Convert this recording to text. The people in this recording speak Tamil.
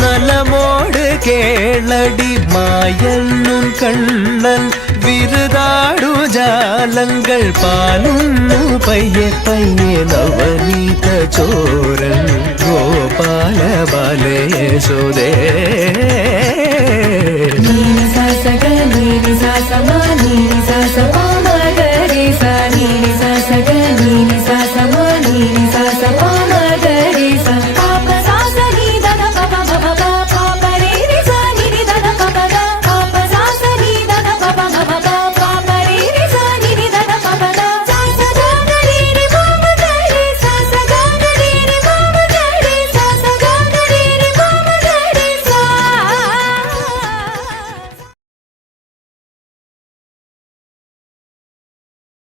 நலமோடு கேளடி மாயன்னும் கண்ணன் விருதாடு ஜாலங்கள் பாலுண்ணு பைய பைய நவநீத சோரன் கோபால பாலே சோதே நீ சா சக நீ சா சமா நீ சா சபா